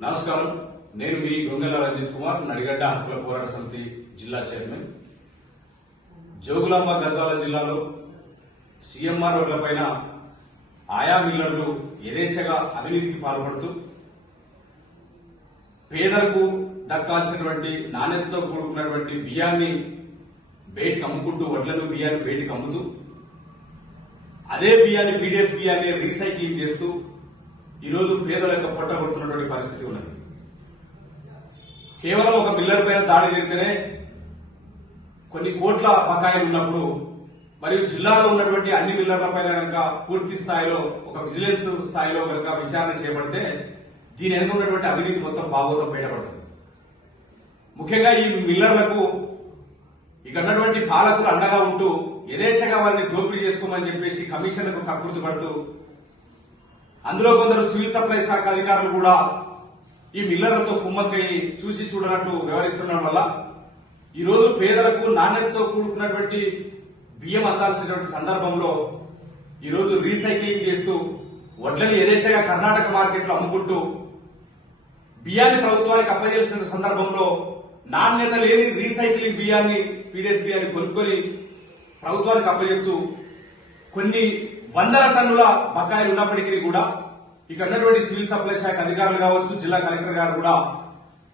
నమస్కారం. నేను మీ గొంగల రంజిత్ కుమార్ నడిగడ్డ హక్కుల పోరాట సమితి జిల్లా చైర్మన్. జోగులాంబ గద్వాల జిల్లాలో సీఎంఆర్ రోడ్లపైన ఆయా మిల్లర్లు యథేచ్ఛగా అవినీతికి పాల్పడుతూ పేదలకు దక్కాల్సినటువంటి నాణ్యతతో కూడుకున్నటువంటి బియ్యాన్ని బయటకు అమ్ముకుంటూ వడ్లను బియ్యాన్ని బయటకు అమ్ముతూ అదే బియ్యాన్ని పీడిఎస్ బియ్యాన్ని రీసైక్లింగ్ చేస్తూ ఈరోజు పేదల యొక్క పొట్ట కొడుతున్నటువంటి పరిస్థితి ఉన్నది. కేవలం ఒక మిల్లర్ పైన దాడి జరిగితేనే కొన్ని కోట్ల బకాయిలు ఉన్నప్పుడు మరియు జిల్లాలో ఉన్నటువంటి అన్ని మిల్లర్ల పైన కనుక పూర్తి స్థాయిలో ఒక విజిలెన్స్ స్థాయిలో కనుక విచారణ చేయబడితే దీని వెనుక ఉన్నటువంటి అవినీతి మొత్తం భాగవతం బయటపడుతుంది. ముఖ్యంగా ఈ మిల్లర్లకు ఇక ఉన్నటువంటి పాలకులు అండగా ఉంటూ యథేచ్ఛగా వారిని దోపిడీ చేసుకోమని చెప్పేసి కమిషన్లకు కకృతి పడుతూ అందులో కొందరు సివిల్ సప్లై శాఖ అధికారులు కూడా ఈ మిల్లర్లతో కుమ్మక్కై చూసి చూడనట్టు వ్యవహరిస్తుండడం వల్ల ఈరోజు పేదలకు నాణ్యతతో కూడుకున్నటువంటి బియ్యం అందాల్సినటువంటి సందర్భంలో ఈరోజు రీసైక్లింగ్ చేస్తూ వడ్లని యథేచ్ఛగా కర్ణాటక మార్కెట్లో అమ్ముకుంటూ బియ్యాన్ని ప్రభుత్వానికి అప్పజేసిన సందర్భంలో నాణ్యత లేని రీసైక్లింగ్ బియ్యాన్ని పీడిఎస్ బియ్యాన్ని కొనుక్కొని ప్రభుత్వానికి అప్పజెప్తూ కొన్ని వందల టన్నుల బకాయిలు ఉన్నప్పటికీ కూడా ఇక్కడ ఉన్నటువంటి సివిల్ సప్లై శాఖ అధికారులు కావచ్చు జిల్లా కలెక్టర్ గారు కూడా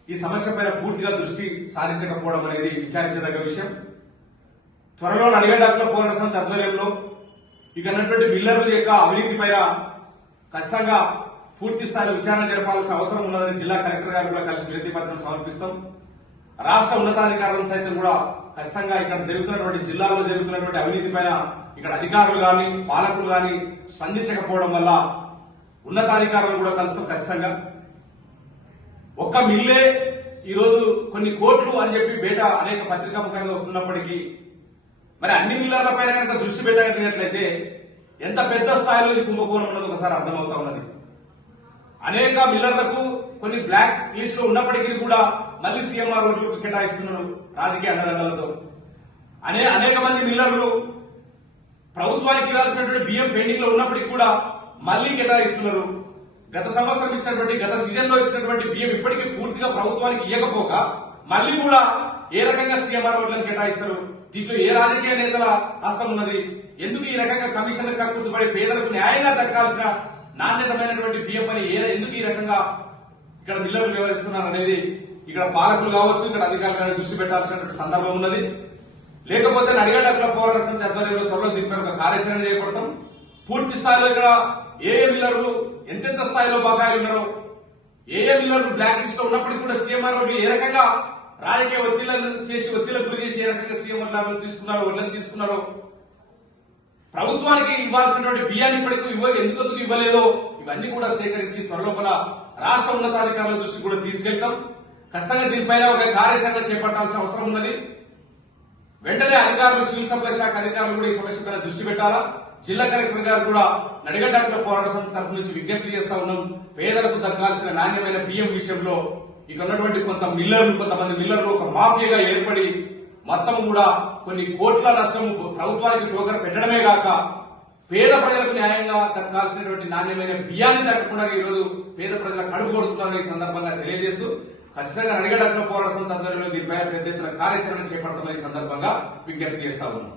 ఈ సమస్య పైన పూర్తిగా దృష్టి సారించకపోవడం అనేది విచారించదగ్గ విషయం. త్వరలో నడిగడ్డకుల పోరాట సమితి ఆధ్వర్యంలో ఇక ఉన్నటువంటి మిల్లర్ల యొక్క అవినీతి పైన ఖచ్చితంగా పూర్తి స్థాయిలో విచారణ జరపాల్సిన అవసరం ఉన్నదని జిల్లా కలెక్టర్ గారు కూడా కలిసి వినతి పత్రం సమర్పిస్తాం. రాష్ట్ర ఉన్నతాధికారులను సైతం కూడా ఖచ్చితంగా ఇక్కడ జరుగుతున్నటువంటి జిల్లాలో జరుగుతున్నటువంటి అవినీతి పైన ఇక్కడ అధికారులు గాని పాలకులు గాని స్పందించకపోవడం వల్ల ఉన్నతాధికారులు కూడా కలుస్తాం ఖచ్చితంగా. ఒక్క మిల్లే ఈరోజు కొన్ని కోట్లు అని చెప్పి బయట అనేక పత్రికాముఖంగా వస్తున్నప్పటికీ మరి అన్ని మిల్లర్ల పైన కనుక దృష్టి పెట్టగలిగినట్లయితే ఎంత పెద్ద స్థాయిలో ఈ కుంభకోణం ఉన్నది ఒకసారి అర్థమవుతా ఉన్నది. అనేక మిల్లర్లకు కొన్ని బ్లాక్ లిస్ట్లో ఉన్నప్పటికీ కూడా మళ్ళీ సీఎంఆర్ రోడ్లకు కేటాయిస్తున్నారు రాజకీయ అండదండలతో. అనే అనేక మంది మిల్లర్లు ప్రభుత్వానికి ఇవ్వాల్సినటువంటి బియ్యం పెండింగ్లో ఉన్నప్పటికీ కూడా మళ్ళీ కేటాయిస్తున్నారు. గత సంవత్సరం ఇచ్చినటువంటి గత సీజన్లో ఇచ్చినటువంటి బియ్యం ఇప్పటికీ పూర్తిగా ప్రభుత్వానికి ఇవ్వకపోక మళ్ళీ కూడా ఏ రకంగా సీఎంఆర్ రోడ్లను కేటాయిస్తారు? దీంట్లో ఏ రాజకీయ నేతల హస్తం ఉన్నది? ఎందుకు ఈ రకంగా కమిషన్లకు కక్కుర్తిపడి పేదలకు న్యాయంగా దక్కాల్సిన నాణ్యతమైనటువంటి బియ్యం పని ఏ ఎందుకు ఈ రకంగా ఇక్కడ మిల్లర్లు వ్యవహరిస్తున్నారు అనేది ఇక్కడ పాలకులు కావచ్చు ఇక్కడ అధికారులు కానీ దృష్టి పెట్టాల్సినటువంటి సందర్భం ఉన్నది. లేకపోతే నడిగడ్డకుల పోరాట సమితి ఆధ్వర్యంలో త్వరలో దీనిపై ఒక కార్యాచరణ చేపడతాం. పూర్తి స్థాయిలో ఇక్కడ ఏ ఏ మిల్లర్లు ఎంతెంత స్థాయిలో బకాయిలు ఉన్నారో ఏ ఏ మిల్లర్లు బ్లాక్ లిస్ట్లో ఉన్నప్పటికీ కూడా సీఎంఆర్ ఏ రకంగా రాజకీయ ఒత్తిళ్ళను చేసి ఒత్తిళ్ళకు గురి చేసి ఏ రకంగా సీఎంఆర్ తీసుకున్నారో ఒళ్ళని తీసుకున్నారో ప్రభుత్వానికి ఇవ్వాల్సినటువంటి బియ్యాన్ని ఇప్పటికీ ఇవ్వ ఎందుకు ఇవ్వలేదో ఇవన్నీ కూడా సేకరించి త్వరలోపల రాష్ట్ర ఉన్నతాధికారుల దృష్టి కూడా తీసుకెళ్తాం. ఖచ్చితంగా దీనిపైన ఒక కార్యాచరణ చేపట్టాల్సిన అవసరం ఉన్నది. వెంటనే అధికారులు సివిల్ సప్లై శాఖ అధికారులు కూడా ఈ సమస్య పైన దృష్టి పెట్టాలా? జిల్లా కలెక్టర్ గారు కూడా నడిగడ్డాకుల పోరాట సమితి తరఫు నుంచి విజ్ఞప్తి చేస్తా ఉన్నాం. పేదలకు దక్కాల్సిన నాణ్యమైన బియ్యం విషయంలో ఇక ఉన్నటువంటి కొంత మిల్లర్లు కొంతమంది మిల్లర్లు ఒక మాఫియాగా ఏర్పడి మొత్తం కూడా కొన్ని కోట్ల నష్టం ప్రభుత్వానికి టోకర్ పెట్టడమే కాక పేద ప్రజలకు న్యాయంగా దక్కాల్సినటువంటి నాణ్యమైన బియ్యాన్ని దక్కకుండా ఈ రోజు పేద ప్రజల కడుపు కొడుతున్నారని ఈ సందర్భంగా తెలియజేస్తూ ఖచ్చితంగా నడిగడ్డ పోరాట సమితి ఆధ్వర్యంలో దీనిపైన పెద్ద ఎత్తున కార్యాచరణ చేపడతామని ఈ సందర్భంగా విజ్ఞప్తి చేస్తా ఉన్నాం.